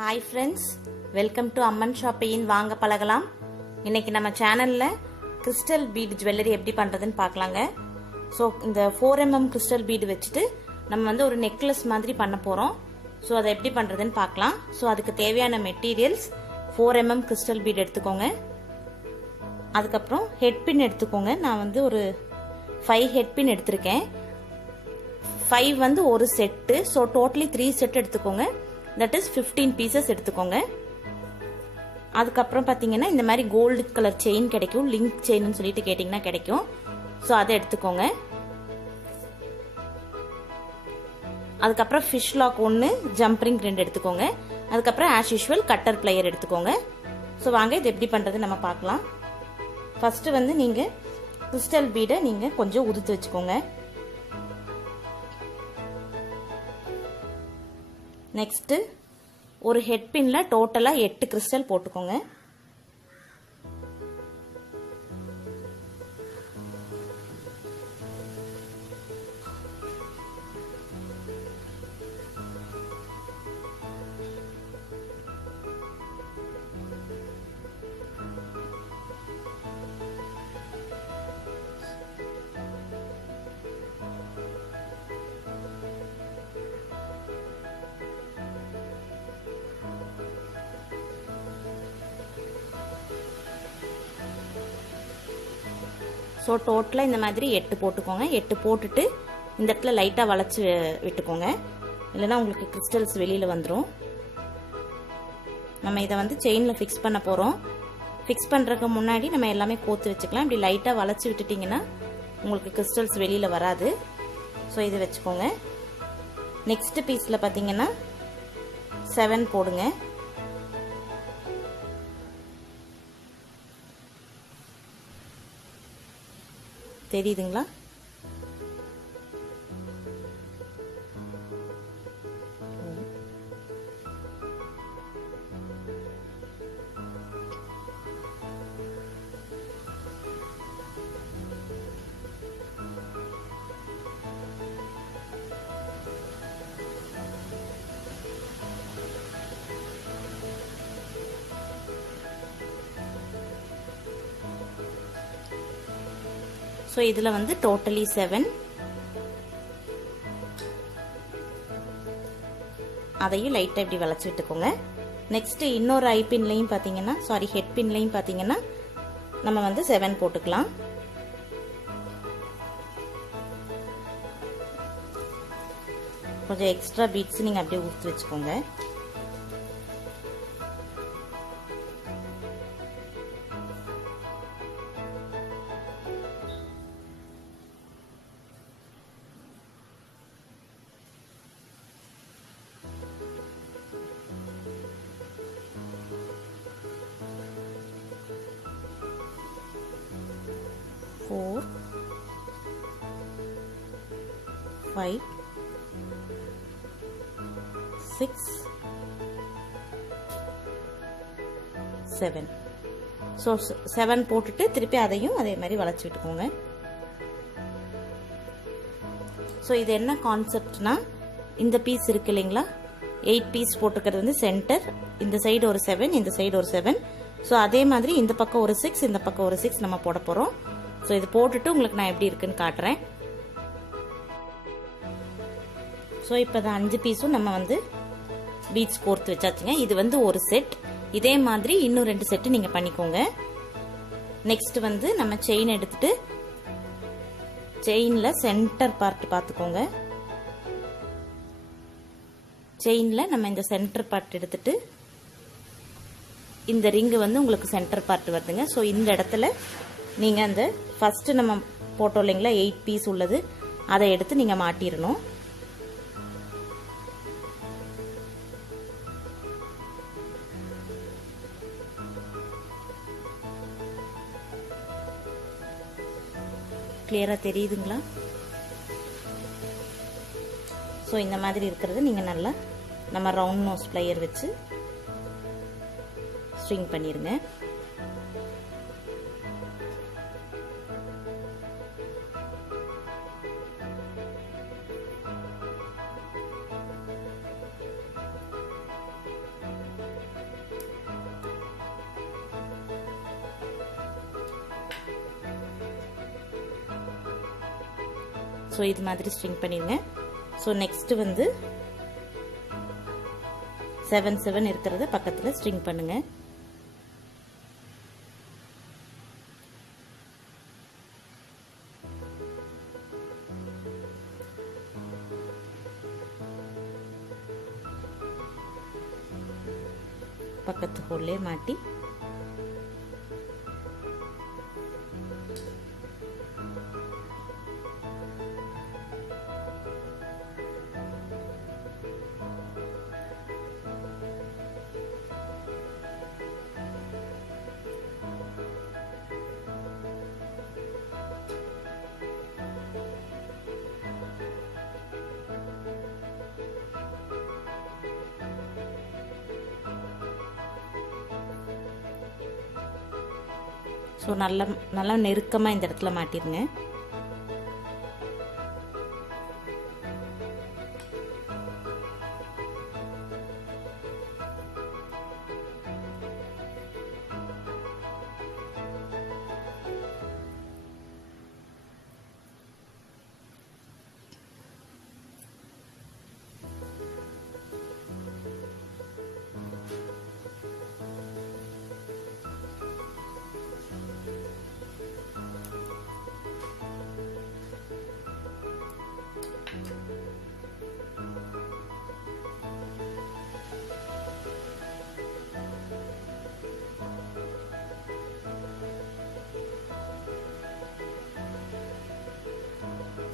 Hi friends, welcome to Amman shopping வாங்க பழகலாம். இன்னைக்கு நம்ம சேனல்ல கிறிஸ்டல் பீட் ஜுவல்லரி எப்படி பண்றதுன்னு பார்க்கலாங்க. ஸோ இந்த 4mm கிறிஸ்டல் பீட் வச்சுட்டு நம்ம வந்து ஒரு நெக்லஸ் மாதிரி பண்ண போறோம். ஸோ அதை எப்படி பண்றதுன்னு பார்க்கலாம். ஸோ அதுக்கு தேவையான மெட்டீரியல்ஸ் 4mm கிறிஸ்டல் பீட் எடுத்துக்கோங்க. அதுக்கப்புறம் ஹெட் பின் எடுத்துக்கோங்க. நான் வந்து ஒரு 5 ஹெட் பின் எடுத்திருக்கேன். 5 வந்து ஒரு செட்டு. ஸோ டோட்டலி 3 செட் எடுத்துக்கோங்க. தட் இஸ் 15 பீசஸ் எடுத்துக்கோங்க. அதுக்கப்புறம் பார்த்தீங்கன்னா இந்த மாதிரி கோல்டு கலர் செயின் கிடைக்கும். லிங்க் செயின்னு சொல்லிட்டு கேட்டிங்கன்னா கிடைக்கும். ஸோ அதை எடுத்துக்கோங்க. அதுக்கப்புறம் ஃபிஷ் லாக் 1, ஜம்ப்ரிங் 2 எடுத்துக்கோங்க. அதுக்கப்புறம் ஆஸ் யூஷுவல் கட்டர் பிளேயர் எடுத்துக்கோங்க. ஸோ வாங்க இது எப்படி பண்ணுறது நம்ம பார்க்கலாம். ஃபர்ஸ்ட் வந்து நீங்கள் கிறிஸ்டல் பீடை நீங்கள் கொஞ்சம் உதுத்து வச்சுக்கோங்க. நெக்ஸ்ட் ஒரு ஹெட் பின்ல டோட்டலா 8 கிறிஸ்டல் போட்டுக்கோங்க. ஸோ டோட்டலாக இந்த மாதிரி 8 போட்டுக்கோங்க. 8 போட்டுட்டு இந்த இடத்துல லைட்டாக வளைச்சி விட்டுக்கோங்க. இல்லைன்னா உங்களுக்கு கிறிஸ்டல்ஸ் வெளியில் வந்துடும். நம்ம இதை வந்து செயினில் ஃபிக்ஸ் பண்ண போகிறோம். ஃபிக்ஸ் பண்ணுறதுக்கு முன்னாடி நம்ம எல்லாமே கோத்து வச்சுக்கலாம். இப்படி லைட்டாக வளைச்சி விட்டுட்டிங்கன்னா உங்களுக்கு கிறிஸ்டல்ஸ் வெளியில் வராது. ஸோ இது வச்சுக்கோங்க. நெக்ஸ்ட் பீஸில் பார்த்தீங்கன்னா 7 போடுங்க. தெரியுதுங்களா? ஸோ இதில் வந்து டோட்டலி 7. அதையும் லைட்டாக இப்படி வளைச்சி விட்டுக்கோங்க. நெக்ஸ்ட் இன்னொரு ஐ பின்லையும் பார்த்தீங்கன்னா ஹெட் பின்லையும் பார்த்தீங்கன்னா நம்ம வந்து 7 போட்டுக்கலாம். கொஞ்சம் எக்ஸ்ட்ரா பீட்ஸ் நீங்கள் அப்படியே ஊற்றி வச்சுக்கோங்க. Four, 5, 6, 7. ஸோ 7 போட்டுட்டு திருப்பி அதையும் அதே மாதிரி வளைச்சி விட்டுக்கோங்க. ஸோ இது என்ன கான்செப்ட்னா, இந்த பீஸ் இருக்கு இல்லைங்களா, 8 பீஸ் போட்டுக்கிறது வந்து சென்டர். இந்த சைடு ஒரு 7, இந்த சைடு ஒரு 7. ஸோ அதே மாதிரி இந்த பக்கம் ஒரு 6, இந்த பக்கம் ஒரு 6 நம்ம போட போகிறோம். ஸோ இது போட்டுட்டு உங்களுக்கு நான் எப்படி இருக்குன்னு காட்டுறேன். ஸோ இப்போ இந்த 5 பீஸும் நம்ம வந்து பீட்ஸ் கோர்த்து வச்சாச்சுங்க. இது வந்து ஒரு செட். இதே மாதிரி இன்னும் 2 செட்டு நீங்கள் பண்ணிக்கோங்க. நெக்ஸ்ட் வந்து நம்ம செயின் எடுத்துட்டு செயினில் சென்டர் பார்ட் பார்த்துக்கோங்க. செயினில் நம்ம இந்த சென்டர் பார்ட் எடுத்துட்டு இந்த ரிங்கு வந்து உங்களுக்கு சென்டர் பார்ட் வருதுங்க. ஸோ இந்த இடத்துல நீங்கள் அந்த ஃபர்ஸ்ட் நம்ம போட்டோம் இல்லைங்களா 8 பீஸ் உள்ளது, அதை எடுத்து நீங்கள் மாட்டிடணும். கிளியரா தெரியுதுங்களா? ஸோ இந்த மாதிரி இருக்கிறது நீங்கள் நல்லா நம்ம ரவுண்ட் நோஸ் பிளேயர் வச்சு ஸ்ட்ரிங் பண்ணிடுங்க. ஸோ இது மாதிரி ஸ்ட்ரிங் பண்ணிடுங்க. ஸோ நெக்ஸ்ட் வந்து 7 7 இருக்கிறத பக்கத்தில் ஸ்ட்ரிங் பண்ணுங்க. பக்கத்து ஹோல்லே மாட்டி ஸோ நல்லா நெருக்கமாக இந்த இடத்துல மாட்டிருங்க.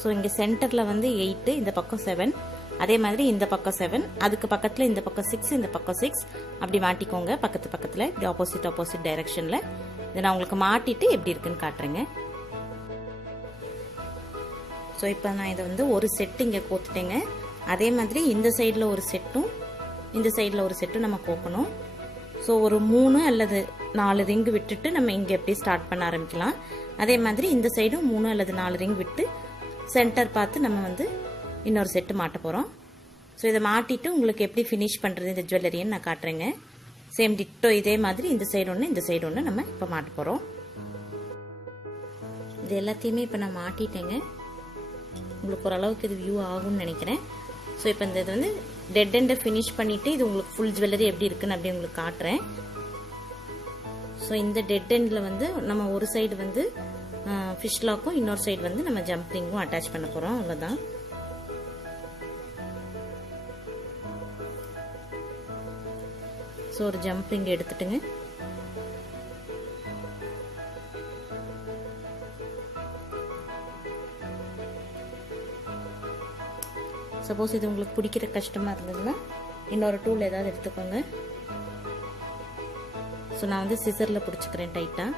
ஸோ இங்கே சென்டரில் வந்து 8, இந்த பக்கம் 7, அதே மாதிரி இந்த பக்கம் 7, அதுக்கு பக்கத்தில் இந்த பக்கம் 6, இந்த பக்கம் 6, அப்படி மாட்டிக்கோங்க பக்கத்தில் இப்படி ஆப்போசிட் டைரக்ஷனில். இதை நான் உங்களுக்கு மாட்டிட்டு எப்படி இருக்குன்னு காட்டுறேங்க. ஸோ இப்போ நான் இதை வந்து ஒரு செட்டு இங்கே கோத்துட்டேங்க. அதே மாதிரி இந்த சைடில் ஒரு செட்டும் இந்த சைடில் ஒரு செட்டும் நம்ம கோக்கணும். ஸோ ஒரு 3 அல்லது 4 ரிங் விட்டுட்டு நம்ம இங்கே எப்படி ஸ்டார்ட் பண்ண ஆரம்பிக்கலாம். அதே மாதிரி இந்த சைடும் 3 அல்லது 4 ரிங் விட்டு சென்டர் பார்த்து நம்ம வந்து இன்னொரு செட்டு மாட்ட போகிறோம். ஸோ இதை மாட்டிட்டு உங்களுக்கு எப்படி ஃபினிஷ் பண்ணுறது இந்த ஜுவல்லரின்னு நான் காட்டுறேங்க. சேம் டிட்டோ இதே மாதிரி இந்த சைடு ஒன்று இந்த சைடு ஒன்று நம்ம இப்போ மாட்ட போகிறோம். இது எல்லாத்தையுமே இப்போ நான் மாட்டிட்டேங்க. உங்களுக்கு ஓரளவுக்கு இது வியூ ஆகும்னு நினைக்கிறேன். ஸோ இப்போ இந்த இது வந்து டெட் எண்டை ஃபினிஷ் பண்ணிவிட்டு இது உங்களுக்கு ஃபுல் ஜுவல்லரி எப்படி இருக்குன்னு அப்படி உங்களுக்கு காட்டுறேன். ஸோ இந்த டெட் எண்டில் வந்து நம்ம ஒரு சைடு வந்து ஃபிஷ் லாக்கும் இன்னொரு சைடு வந்து நம்ம ஜம்பிங்கும் அட்டாச் பண்ண போகிறோம். அவ்வளோதான். ஸோ ஒரு ஜம்பிங் எடுத்துட்டுங்க. சப்போஸ் இது உங்களுக்கு பிடிக்கிற கஷ்டமாக இருந்ததுன்னா இன்னொரு டூல் ஏதாவது எடுத்துக்கோங்க. ஸோ நான் வந்து சிசரில் பிடிச்சிக்கிறேன் டைட்டாக.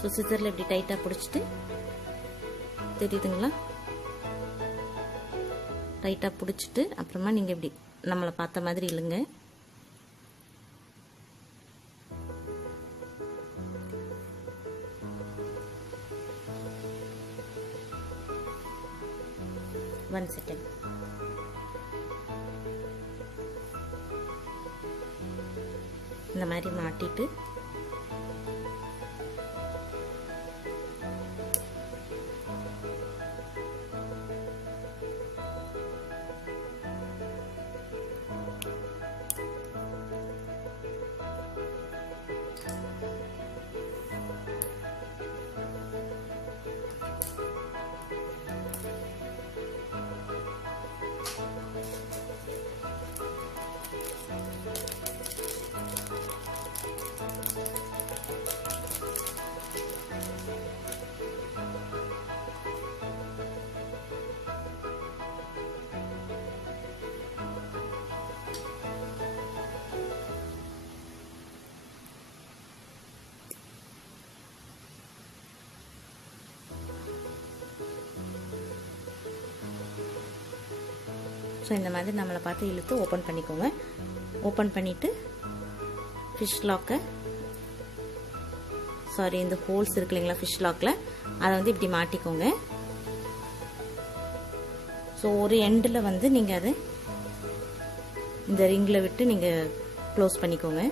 ஸோ சிசரில் இப்படி டைட்டாக பிடிச்சிட்டு தெரியுதுங்களா, டைட்டாக பிடிச்சிட்டு அப்புறமா நீங்கள் இப்படி நம்மளை பார்த்த மாதிரி இழுங்க. One second. இந்த மாதிரி மாட்டிட்டு ஸோ இந்த மாதிரி நம்மளை பார்த்து இழுத்து ஓப்பன் பண்ணிக்கோங்க. ஓப்பன் பண்ணிவிட்டு ஃபிஷ் லாக்கை இந்த ஹோல்ஸ் இருக்கு இல்லைங்களா ஃபிஷ் லாக்கில், அதை வந்து இப்படி மாட்டிக்கோங்க. ஸோ ஒரு எண்டில் வந்து நீங்கள் அதை இந்த ரிங்கில் விட்டு நீங்கள் க்ளோஸ் பண்ணிக்கோங்க.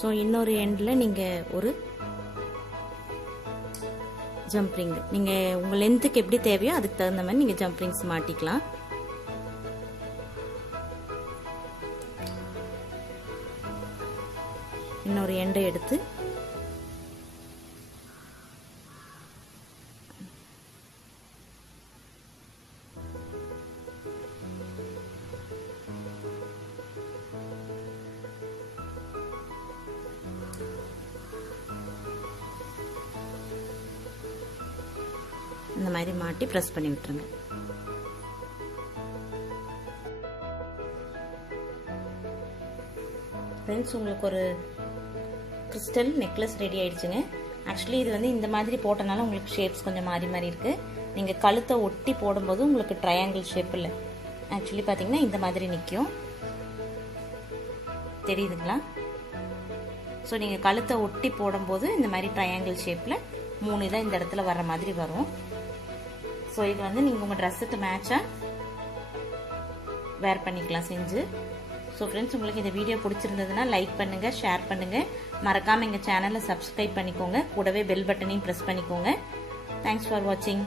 ஸோ இன்னொரு எண்டில் நீங்கள் ஒரு ஜம்ப் ரிங், நீங்கள் உங்கள் லென்த்துக்கு எப்படி தேவையோ அதுக்கு தகுந்த மாதிரி நீங்கள் ஜம்ப் ரிங்ஸ் மாட்டிக்கலாம். இன்னொரு எண்டை எடுத்து இந்த மாதிரி மாட்டி ப்ரெஸ் பண்ணி விட்டுருங்க. ஃப்ரெண்ட்ஸ், உங்களுக்கு ஒரு கிறிஸ்டல் நெக்லஸ் ரெடி ஆயிடுச்சுங்க. ஆக்சுவலி இது வந்து இந்த மாதிரி போட்டனால உங்களுக்கு ஷேப்ஸ் கொஞ்சம் மாறி மாறி இருக்கு. நீங்கள் கழுத்தை ஒட்டி போடும்போது உங்களுக்கு ட்ரையாங்கிள் ஷேப் இல்லை, ஆக்சுவலி பார்த்தீங்கன்னா இந்த மாதிரி நிற்கும். தெரியுதுங்களா? ஸோ நீங்கள் கழுத்தை ஒட்டி போடும்போது இந்த மாதிரி ட்ரையாங்கிள் ஷேப்பில் 3 இதாக இந்த இடத்துல வர மாதிரி வரும். ஸோ இது வந்து நீங்கள் உங்கள் ட்ரெஸ்ஸுக்கு மேட்சாக வேர் பண்ணிக்கலாம் செஞ்சு. ஸோ ஃப்ரெண்ட்ஸ், உங்களுக்கு இந்த வீடியோ பிடிச்சிருந்ததுன்னா லைக் பண்ணுங்கள், ஷேர் பண்ணுங்கள், மறக்காமல் எங்கள் சேனலை சப்ஸ்கிரைப் பண்ணிக்கோங்க, கூடவே பெல் பட்டனையும் ப்ரெஸ் பண்ணிக்கோங்க. தேங்க்ஸ் ஃபார் வாட்சிங்.